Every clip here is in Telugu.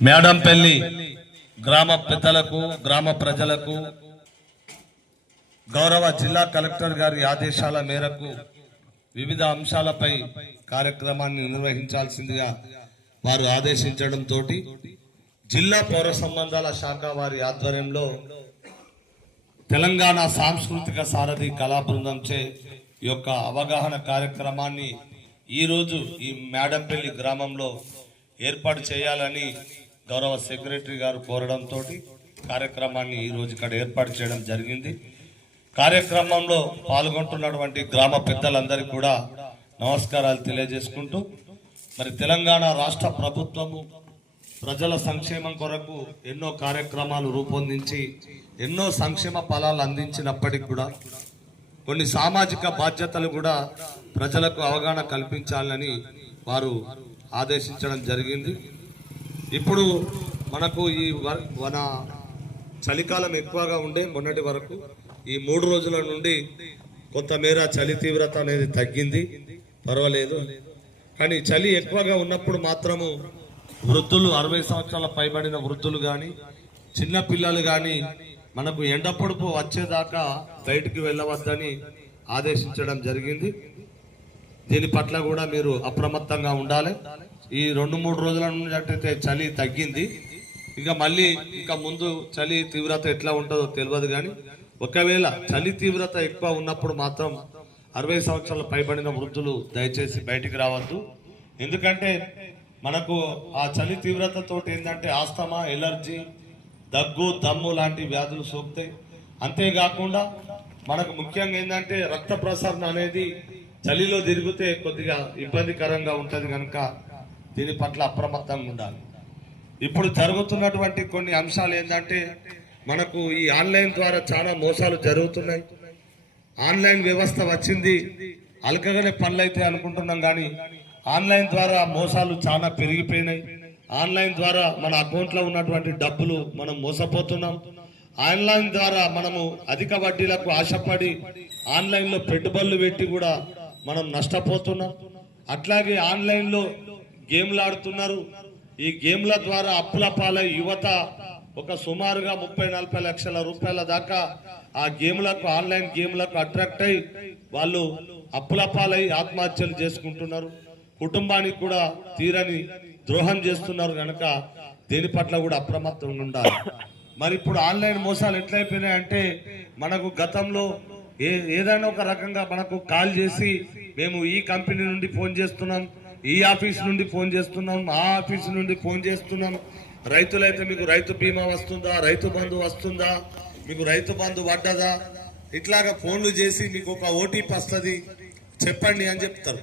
మేడంపల్లి గ్రామ పెద్దలకు గ్రామ ప్రజలకు గౌరవ జిల్లా కలెక్టర్ గారి ఆదేశాల మేరకు వివిధ అంశాలపై కార్యక్రమాన్ని నిర్వహించాల్సిందిగా వారు ఆదేశించడంతో జిల్లా పౌర సంబంధాల శాఖ వారి ఆధ్వర్యంలో తెలంగాణ సాంస్కృతిక సారథి కళా బృందంచే ఈ యొక్క అవగాహన కార్యక్రమాన్ని ఈరోజు ఈ మేడంపల్లి గ్రామంలో ఏర్పాటు చేయాలని గౌరవ సెక్రటరీ గారు కోరడంతో కార్యక్రమాన్ని ఈరోజు ఇక్కడ ఏర్పాటు చేయడం జరిగింది. కార్యక్రమంలో పాల్గొంటున్నటువంటి గ్రామ పెద్దలందరికీ కూడా నమస్కారాలు తెలియజేసుకుంటూ మరి తెలంగాణ రాష్ట్ర ప్రభుత్వము ప్రజల సంక్షేమం కొరకు ఎన్నో కార్యక్రమాలు రూపొందించి ఎన్నో సంక్షేమ ఫలాలు అందించినప్పటికీ కూడా కొన్ని సామాజిక బాధ్యతలు కూడా ప్రజలకు అవగాహన కల్పించాలని వారు ఆదేశించడం జరిగింది. ఇప్పుడు మనకు ఈ వ- మన చలికాలం ఎక్కువగా ఉండే మొన్నటి వరకు ఈ మూడు రోజుల నుండి కొంతమేర చలి తీవ్రత అనేది తగ్గింది. పర్వాలేదు. కానీ చలి ఎక్కువగా ఉన్నప్పుడు మాత్రము వృద్ధులు అరవై సంవత్సరాల పైబడిన వృద్ధులు కానీ చిన్నపిల్లలు కానీ మనకు ఎండ పొడుపు వచ్చేదాకా బయటికి వెళ్ళవద్దని ఆదేశించడం జరిగింది. దీని పట్ల కూడా మీరు అప్రమత్తంగా ఉండాలి. ఈ రెండు మూడు రోజుల నుండి చలి తగ్గింది. ఇంకా మళ్ళీ ఇంకా ముందు చలి తీవ్రత ఎట్లా ఉంటుందో తెలియదు కానీ ఒకవేళ చలి తీవ్రత ఎక్కువ ఉన్నప్పుడు మాత్రం అరవై సంవత్సరాల పైబడిన వృద్ధులు దయచేసి బయటికి రావద్దు. ఎందుకంటే మనకు ఆ చలి తీవ్రతతో ఏంటంటే ఆస్తమా ఎలర్జీ దగ్గు దమ్ము లాంటి వ్యాధులు సోకుతాయి. అంతేకాకుండా మనకు ముఖ్యంగా ఏంటంటే రక్త ప్రసరణ అనేది చలిలో తిరిగితే కొద్దిగా ఇబ్బందికరంగా ఉంటుంది కనుక దీని పట్ల అప్రమత్తంగా ఉండాలి. ఇప్పుడు జరుగుతున్నటువంటి కొన్ని అంశాలు ఏంటంటే మనకు ఈ ఆన్లైన్ ద్వారా చాలా మోసాలు జరుగుతున్నాయి. ఆన్లైన్ వ్యవస్థ వచ్చింది అలకగానే పనులు అయితే అనుకుంటున్నాం కానీ ఆన్లైన్ ద్వారా మోసాలు చాలా పెరిగిపోయినాయి. ఆన్లైన్ ద్వారా మన అకౌంట్లో ఉన్నటువంటి డబ్బులు మనం మోసపోతున్నాం. ఆన్లైన్ ద్వారా మనము అధిక వడ్డీలకు ఆశపడి ఆన్లైన్లో పెట్టుబడులు పెట్టి కూడా మనం నష్టపోతున్నాం. అట్లాగే ఆన్లైన్లో గేమ్లు ఆడుతున్నారు ఈ గేమ్ల ద్వారా అప్పుల పాలై యువత ఒక సుమారుగా ముప్పై నలభై లక్షల రూపాయల దాకా ఆ గేమ్లకు ఆన్లైన్ గేమ్లకు అట్రాక్ట్ అయి వాళ్ళు అప్పుల పాలై ఆత్మహత్యలు చేసుకుంటున్నారు. కుటుంబానికి కూడా తీరని ద్రోహం చేస్తున్నారు కనుక దీని పట్ల కూడా అప్రమత్తంగా ఉండాలి. మరి ఇప్పుడు ఆన్లైన్ మోసాలు ఎట్లయిపోయినాయంటే మనకు గతంలో ఏ ఏదైనా ఒక రకంగా మనకు కాల్ చేసి మేము ఈ కంపెనీ నుండి ఫోన్ చేస్తున్నాం ఈ ఆఫీస్ నుండి ఫోన్ చేస్తున్నాం ఆ ఆఫీస్ నుండి ఫోన్ చేస్తున్నాం రైతులైతే మీకు రైతు బీమా వస్తుందా రైతు బంధు వస్తుందా మీకు రైతు బంధు పడ్డదా? ఇట్లాగా ఫోన్లు చేసి మీకు ఒక ఓటీపీ వస్తుంది. చెప్పండి అని చెప్తారు.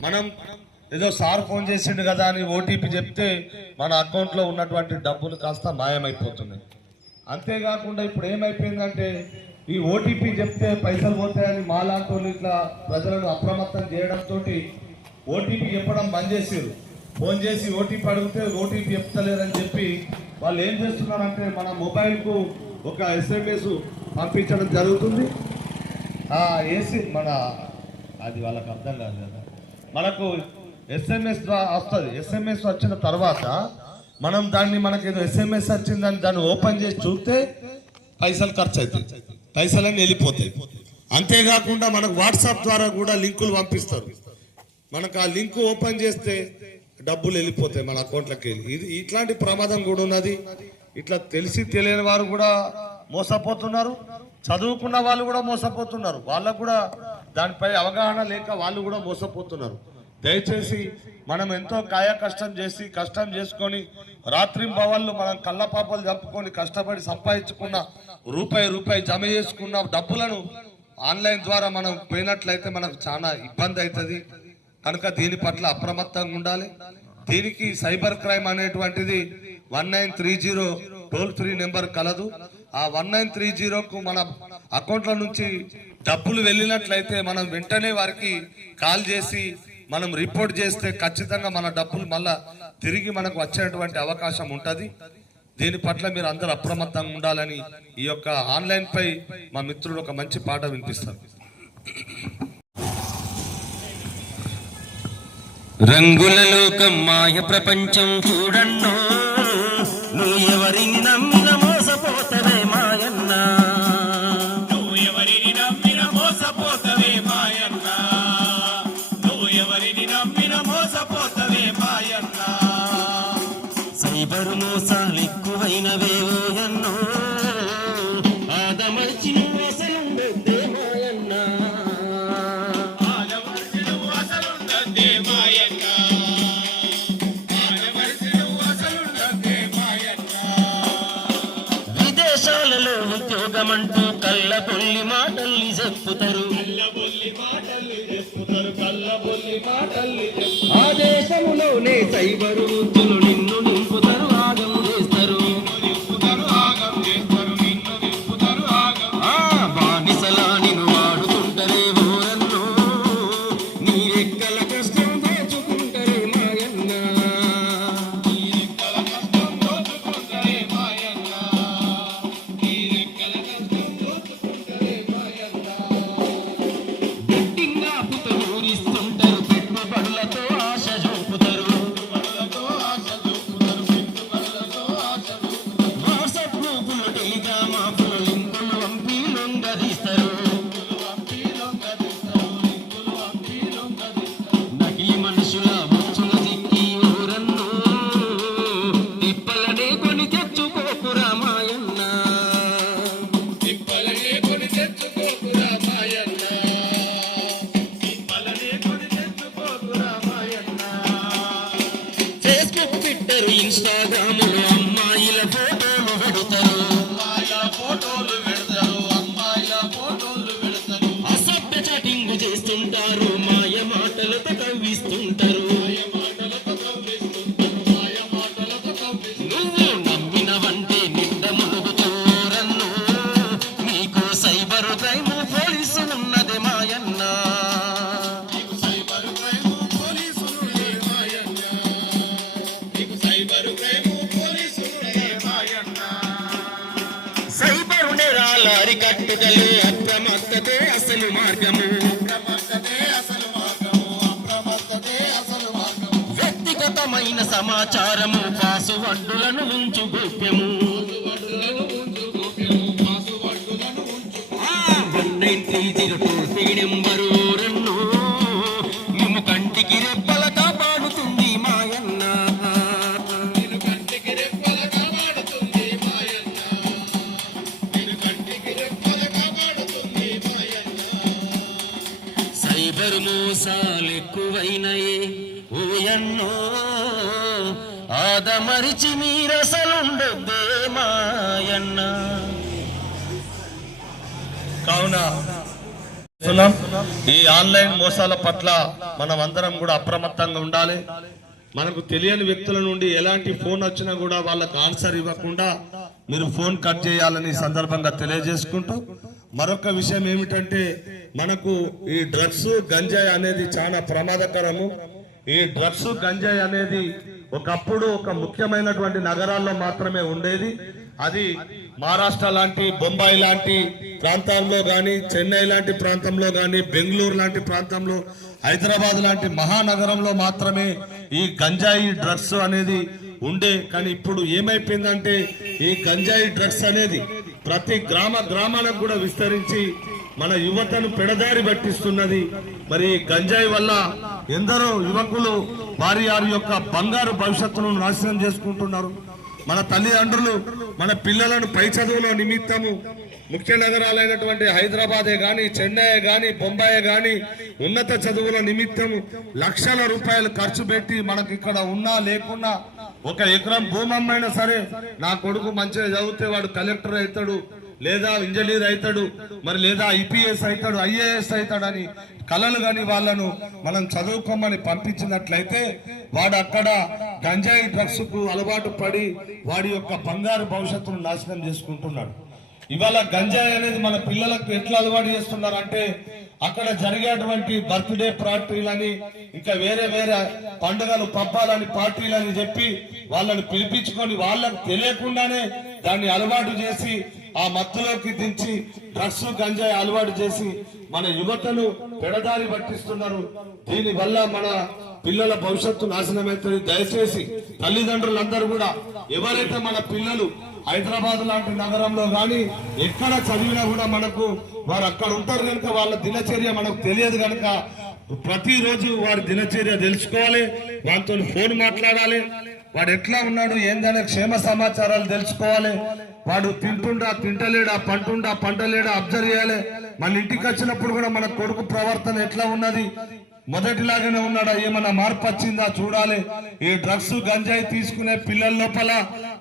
మనం ఏదో సార్ ఫోన్ చేసిండు కదా అని ఓటీపీ చెప్తే మన అకౌంట్లో ఉన్నటువంటి డబ్బులు కాస్త మాయమైపోతున్నాయి. అంతేకాకుండా ఇప్పుడు ఏమైపోయిందంటే ఈ ఓటీపీ చెప్తే పైసలు పోతాయని మాలాంటి ఇట్లా ప్రజలను అప్రమత్తం చేయడంతో ఓటీపీ చెప్పడం బంద్ చేసారు ఫోన్ చేసి ఓటీపీ అడిగితే ఓటీపీ చెప్తలేరని చెప్పి వాళ్ళు ఏం చేస్తున్నారంటే మన మొబైల్కు ఒక ఎస్ఎంఎస్ పంపించడం జరుగుతుంది. ఏసీ మన అది వాళ్ళకి అర్థం కాదు కదా. మనకు ఎస్ఎంఎస్ వస్తుంది. ఎస్ఎంఎస్ వచ్చిన తర్వాత మనం దాన్ని మనకి ఏదో ఎస్ఎంఎస్ వచ్చిందని దాన్ని ఓపెన్ చేసి చూస్తే పైసలు ఖర్చు అవుతాయి పైసలన్నీ వెళ్ళిపోతాయి. అంతేకాకుండా మనకు వాట్సాప్ ద్వారా కూడా లింకులు పంపిస్తారు. మనకు ఆ లింక్ ఓపెన్ చేస్తే డబ్బులు వెళ్ళిపోతాయి మన అకౌంట్లోకి వెళ్ళి. ఇది ఇట్లాంటి ప్రమాదం కూడా ఉన్నది. ఇట్లా తెలిసి తెలియని వారు కూడా మోసపోతున్నారు. చదువుకున్న వాళ్ళు కూడా మోసపోతున్నారు. వాళ్ళకు కూడా దానిపై అవగాహన లేక వాళ్ళు కూడా మోసపోతున్నారు. దయచేసి మనం ఎంతో కాయ కష్టం చేసి కష్టం చేసుకొని రాత్రి భవన్లు మనం కళ్ళపాపలు చంపుకొని కష్టపడి సంపాదించుకున్న రూపాయి రూపాయి జమ చేసుకున్న డబ్బులను ఆన్లైన్ ద్వారా మనం పోయినట్లయితే మనకు చాలా ఇబ్బంది అవుతుంది. కనుక దీని పట్ల అప్రమత్తంగా ఉండాలి. దీనికి సైబర్ క్రైమ్ అనేటువంటిది one nine three zero toll free number కలదు. ఆ వన్ నైన్ త్రీ జీరోకు మన అకౌంట్ల నుంచి డబ్బులు వెళ్ళినట్లయితే మనం వెంటనే వారికి కాల్ చేసి మనం రిపోర్ట్ చేస్తే ఖచ్చితంగా మన డబ్బులు మళ్ళా తిరిగి మనకు వచ్చేటువంటి అవకాశం ఉంటుంది. దీని పట్ల మీరు అందరూ అప్రమత్తంగా ఉండాలని ఈ యొక్క ఆన్లైన్పై మా మిత్రుడు ఒక మంచి పాట వినిపిస్తారు రంగుల లోకం మాయ ప్రపంచం చూడన్నో. నువ్వు ఎవరిని నమ్మిన మోసపోతవే మాయన్న. నువ్వు ఎవరిని నమ్మిన మోసపోతవే మాయన్న. నువ్వు ఎవరిని నమ్మిన మోసపోతవే మాయన్న. సైబరు మోసాలు ఎక్కువైనవే ఓయన్న. దేశములోనే సైబరు వ్యక్తిగతమైన పాసు వడ్డులను ఉంచు గోప్యము. వన్ నైన్ త్రీ నెంబరు మేము కంటికి రెప్పల మోసాలు ఎక్కువైనయే ఓయన్నో ఆదమరిచి మీరసలుండొద్దే మాయన్న. కావున ఈ ఆన్లైన్ మోసాల పట్ల మనం అందరం కూడా అప్రమత్తంగా ఉండాలి. మనకు తెలియని వ్యక్తుల నుండి ఎలాంటి ఫోన్ వచ్చినా కూడా వాళ్ళకు ఆన్సర్ ఇవ్వకుండా మీరు ఫోన్ కట్ చేయాలని సందర్భంగా తెలియజేసుకుంటూ మరొక విషయం ఏమిటంటే మనకు ఈ డ్రగ్స్ గంజాయి అనేది చాలా ప్రమాదకరము. ఈ డ్రగ్స్ గంజాయి అనేది ఒకప్పుడు ఒక ముఖ్యమైనటువంటి నగరాల్లో మాత్రమే ఉండేది. అది మహారాష్ట్ర లాంటి బొంబాయి లాంటి ప్రాంతాల్లో కానీ చెన్నై లాంటి ప్రాంతంలో కానీ బెంగళూరు లాంటి ప్రాంతంలో హైదరాబాద్ లాంటి మహానగరంలో మాత్రమే ఈ గంజాయి డ్రగ్స్ అనేది ఉండే. కానీ ఇప్పుడు ఏమైపోయిందంటే ఈ గంజాయి డ్రగ్స్ అనేది ప్రతి గ్రామ గ్రామాలకు కూడా విస్తరించి మన యువతను పెడదారి పట్టిస్తున్నది. మరి గంజాయి వల్ల ఎందరో యువకులు వారి వారి యొక్క బంగారు భవిష్యత్తును నాశనం చేసుకుంటున్నారు. మన తల్లిదండ్రులు మన పిల్లలను పై చదువుల నిమిత్తము ముఖ్య నగరాలైనటువంటి హైదరాబాదే గాని చెన్నై గాని బొంబాయి గాని ఉన్నత చదువుల నిమిత్తము లక్షల రూపాయలు ఖర్చు పెట్టి మనకి ఇక్కడ ఉన్నా లేకున్నా ఒక ఎకరం భూమి అమ్మైనా సరే నా కొడుకు మంచిగా చదివితే వాడు కలెక్టర్ అవుతాడు లేదా ఇంజనీర్ అవుతాడు మరి లేదా ఐపీఎస్ అవుతాడు ఐఏఎస్ అవుతాడని కళలు కాని వాళ్ళను మనం చదువుకోమని పంపించినట్లయితే వాడు అక్కడ గంజాయి డ్రగ్స్కు అలవాటు పడి వాడి యొక్క బంగారు భవిష్యత్తును నాశనం చేసుకుంటున్నాడు. ఇవాళ గంజాయి అనేది మన పిల్లలకు ఎట్లా అలవాటు చేస్తున్నారంటే అక్కడ జరిగేటువంటి బర్త్డే పార్టీలని ఇంకా వేరే వేరే పండుగలు పబ్బాలని పార్టీలని చెప్పి వాళ్ళని పిలిపించుకొని వాళ్ళకు తెలియకుండానే దాన్ని అలవాటు చేసి ఆ మత్తులోకి దించి డ్రగ్స్ గంజాయి అలవాటు చేసి మన యువతను పెడదారి పట్టిస్తున్నారు. దీని వల్ల మన పిల్లల భవిష్యత్తు నాశనమవుతుంది. దయచేసి తల్లిదండ్రులందరూ కూడా ఎవరైతే మన పిల్లలు హైదరాబాద్ లాంటి నగరంలో కానీ ఎక్కడ చదివినా కూడా మనకు వారు అక్కడ ఉంటారు కనుక వాళ్ళ దినచర్య మనకు తెలియదు కనుక ప్రతిరోజు వారి దినచర్య తెలుసుకోవాలి. వాళ్ళతో ఫోన్ మాట్లాడాలి. వాడు ఎట్లా ఉన్నాడు ఏందనే క్షేమ సమాచారాలు తెలుసుకోవాలి. వాడు తింటుండా తింటలేడా పంటుండా పంటలేడా అబ్జర్వ్ చేయాలి. మన ఇంటికి వచ్చినప్పుడు కూడా మన కొడుకు ప్రవర్తన ఎట్లా ఉన్నది? మొదటిలాగానే ఉన్నాడా? ఏమన్నా మార్పు వచ్చిందా? చూడాలి. ఈ డ్రగ్స్ గంజాయి తీసుకునే పిల్లల లోపల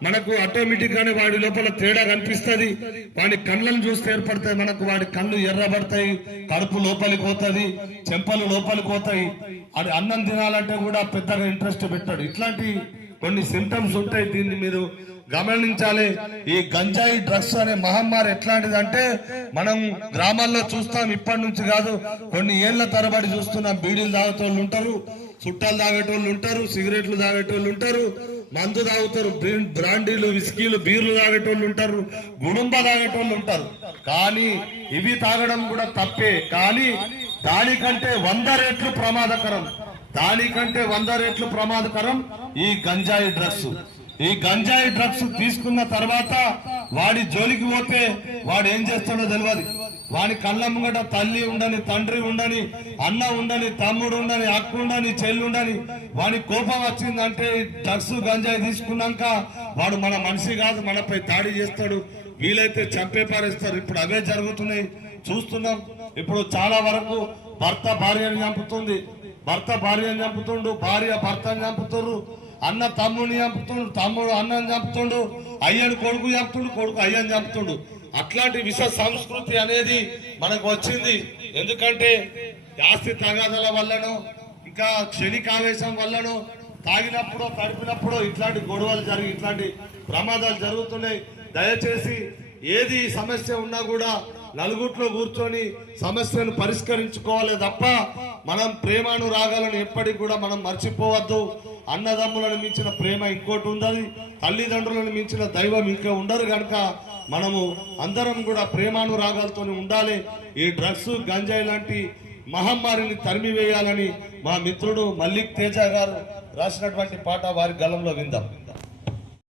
మనకు ఆటోమేటిక్ గానే వాడి లోపల తేడా కనిపిస్తుంది. వాడి కళ్ళను చూస్తే ఏర్పడతాయి. మనకు వాడి కళ్ళు ఎర్రబడతాయి. కడుపు లోపలికి పోతుంది. చెంపలు లోపలికి పోతాయి. అది అన్నం తినాలంటే కూడా పెద్దగా ఇంట్రెస్ట్ పెట్టాడు. ఇట్లాంటి కొన్ని సిమ్టమ్స్ ఉంటాయి దీన్ని మీరు గమనించాలి. ఈ గంజాయి డ్రగ్స్ అనే మహమ్మారి ఎట్లాంటిది అంటే మనం గ్రామాల్లో చూస్తాం ఇప్పటి నుంచి కాదు కొన్ని ఏళ్ళ తరబడి చూస్తున్నాం. బీడీలు తాగేటోళ్ళు ఉంటారు చుట్టాలు తాగేటోళ్ళు ఉంటారు సిగరెట్లు తాగేటోళ్ళు ఉంటారు మందు తాగుతారు బ్రాండీలు విస్కీలు బీర్లు తాగేటోళ్ళు ఉంటారు గుడుంబ తాగేటోళ్ళు ఉంటారు. కానీ ఇవి తాగడం కూడా తప్పే. కానీ దానికంటే వంద రెట్లు ప్రమాదకరం. దానికంటే వంద రెట్లు ప్రమాదకరం ఈ గంజాయి డ్రగ్స్. ఈ గంజాయి డ్రగ్స్ తీసుకున్న తర్వాత వాడి జోలికి పోతే వాడు ఏం చేస్తాడో తెలియదు వాడి కళ్ళ ముంగట తల్లి ఉండని తండ్రి ఉండని అన్న ఉండని తమ్ముడు ఉండని అక్క ఉండని చెల్లి ఉండని వాడి కోపం వచ్చిందంటే డ్రగ్స్ గంజాయి తీసుకున్నాక వాడు మన మనిషి కాదు మనపై దాడి చేస్తాడు. వీలైతే చంపే పారేస్తారు. ఇప్పుడు అవే జరుగుతున్నాయి. చూస్తున్నాం. ఇప్పుడు చాలా వరకు భర్త భార్యను చంపుతుంది. భర్త భార్యను చంపుతుండు భార్య భర్తను చంపుతున్నారు అన్న తమ్ముడిని చంపుతుండు తమ్ముడు అన్నని చంపుతుండు అయ్యను కొడుకు చంపుతుండు కొడుకు అయ్యని చంపుతుండు. అట్లాంటి విష సంస్కృతి అనేది మనకు వచ్చింది. ఎందుకంటే ఆస్తి తగాదల వల్లనో ఇంకా క్షణికావేశం వల్లనో తాగినప్పుడు తడిపినప్పుడు ఇట్లాంటి గొడవలు జరిగి ఇట్లాంటి ప్రమాదాలు జరుగుతున్నాయి. దయచేసి ఏది సమస్య ఉన్నా కూడా నలుగుట్లో కూర్చొని సమస్యను పరిష్కరించుకోవాలి తప్ప మనం ప్రేమానురాగాలను ఎప్పటికి కూడా మనం మర్చిపోవద్దు. అన్నదమ్ములను మించిన ప్రేమ ఇంకోటి ఉండదు. తల్లిదండ్రులను మించిన దైవం ఇంకా ఉండరు కనుక మనము అందరం కూడా ప్రేమానురాగాలతో ఉండాలి. ఈ డ్రగ్స్ గంజాయి లాంటి మహమ్మారిని తరిమివేయాలని మా మిత్రుడు మల్లిక్ తేజ గారు రాసినటువంటి పాట వారి గలంలో విందాం.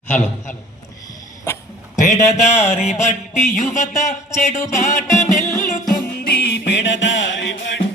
హలో. పెడదారి బట్టి యువత చెడు బాట నెల్లుతుంది. పెడదారి బట్టి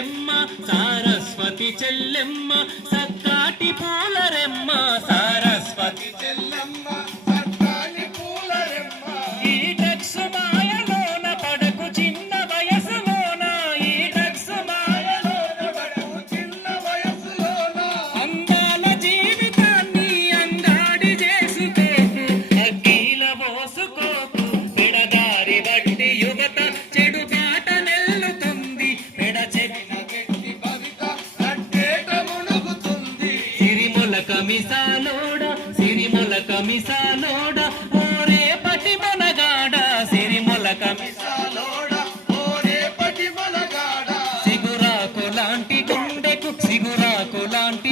చెల్లెమ్మ సారస్వతి చెల్లెమ్మ సక్కాటి పూలరెమ్మ సారస్వతి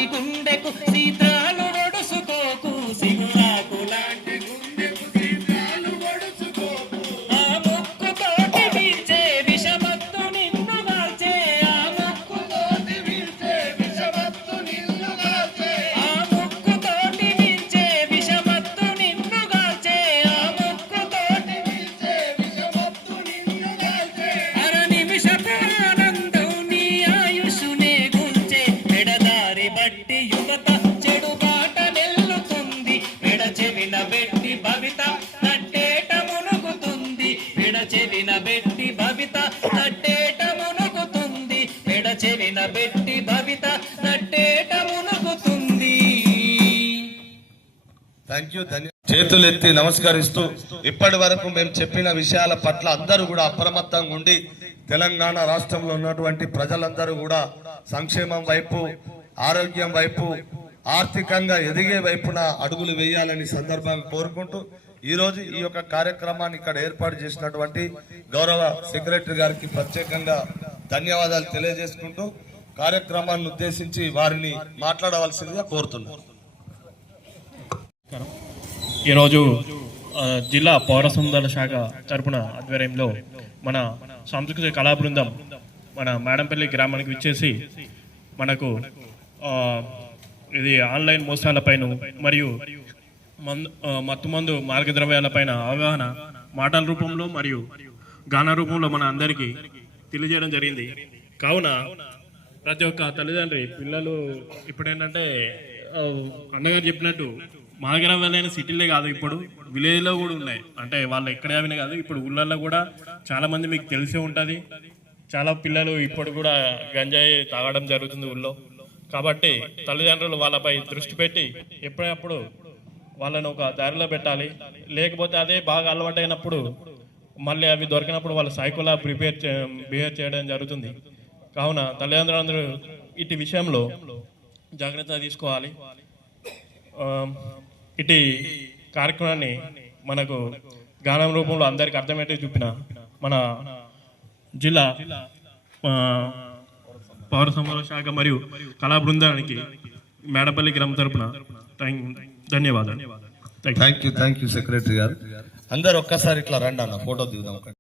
గుండెకు సీతాలు యూ ధన్య చేతులు ఎత్తి నమస్కరిస్తూ ఇప్పటి వరకు మేము చెప్పిన విషయాల పట్ల అందరూ కూడా అప్రమత్తంగా ఉండి తెలంగాణ రాష్ట్రంలో ఉన్నటువంటి ప్రజలందరూ కూడా సంక్షేమం వైపు ఆరోగ్యం వైపు ఆర్థికంగా ఎదిగే వైపున అడుగులు వేయాలని సందర్భంగా కోరుకుంటూ ఈరోజు ఈ యొక్క కార్యక్రమాన్ని ఇక్కడ ఏర్పాటు చేసినటువంటి గౌరవ సెక్రటరీ గారికి ప్రత్యేకంగా ధన్యవాదాలు తెలియజేసుకుంటూ కార్యక్రమాన్ని ఉద్దేశించి వారిని మాట్లాడవలసిందిగా కోరుతున్నాను ఈరోజు జిల్లా పౌర సంబంధాల శాఖ తరపున ఆధ్వర్యంలో మన సాంస్కృతిక కళా బృందం మన మేడంపల్లి గ్రామానికి విచ్చేసి మనకు ఇది ఆన్లైన్ మోసాలపైన మరియు మందు మత్తు మందు మార్గద్రవ్యాలపైన అవగాహన మాటల రూపంలో మరియు గాన రూపంలో మన అందరికీ తెలియజేయడం జరిగింది. కావున ప్రతి ఒక్క తల్లిదండ్రి పిల్లలు ఇప్పుడేంటంటే అన్నగారు చెప్పినట్టు మా దగ్గర వెళ్ళైన సిటీలే కాదు ఇప్పుడు విలేజ్లో కూడా ఉన్నాయి. అంటే వాళ్ళు ఎక్కడ అవినా కాదు ఇప్పుడు ఊళ్ళల్లో కూడా చాలామంది మీకు తెలిసే ఉంటుంది. చాలా పిల్లలు ఇప్పుడు కూడా గంజాయి తాగడం జరుగుతుంది ఊళ్ళో కాబట్టి తల్లిదండ్రులు వాళ్ళపై దృష్టి పెట్టి ఎప్పుడప్పుడు వాళ్ళని ఒక దారిలో పెట్టాలి. లేకపోతే అదే బాగా అలవాటైనప్పుడు మళ్ళీ అవి దొరికినప్పుడు వాళ్ళ సైకోలా ప్రిపేర్ బిహేవ్ చేయడం జరుగుతుంది. కావున తల్లిదండ్రులందరూ ఇటు విషయంలో జాగ్రత్త తీసుకోవాలి. ఇటు కార్యక్రమాన్ని మనకు గానం రూపంలో అందరికి అర్థమయ్యేట్టు చూపిన మన జిల్లా పౌర సంబంధ శాఖ మరియు కళా బృందానికి మేడపల్లి గ్రామం తరపున థ్యాంక్- ధన్యవాదాలు. Thank you thank you thank you secretary గారు. అందరు ఒక్కసారి ఇట్లా రండి అన్న ఫోటో దిగుదాం.